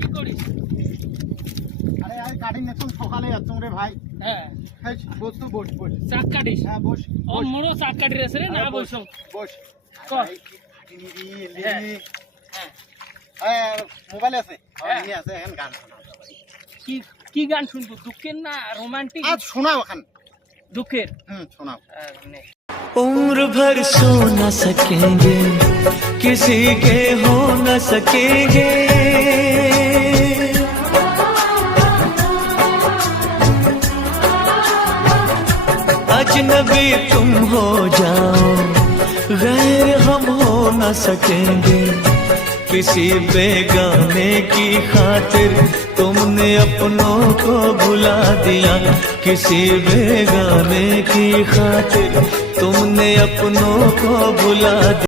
কি করিস? আরে আরে কাটিং না, তুমি সকালে যাচ্ছ রে ভাই। হ্যাঁ এই বস তো বস বস। চাক কাটিস? হ্যাঁ বস। ও মোরো চাক কাটি রেছে রে না বস। বস। কর। কাটিনি রে লে। হ্যাঁ। হ্যাঁ হ্যাঁ মোবাইল আছে? হ্যাঁ। নিয়ে আছে, এখন গান শোনাও সবাই। কি কি গান শুনবো? দুঃখের না রোমান্টিক? আজ শোনাও এখন। দুঃখের। শোনাও। নে। उम्र भर सो न सकेंगे, किसी के हो न सकेंगे, अजनबी तुम हो जाओ, गैर हम हो न सकेंगे, किसी बेगाने की खातिर तुमने अपनों को भुला दिया, किसी बेगाने की खातिर तुमने अपनों को भुला दिया।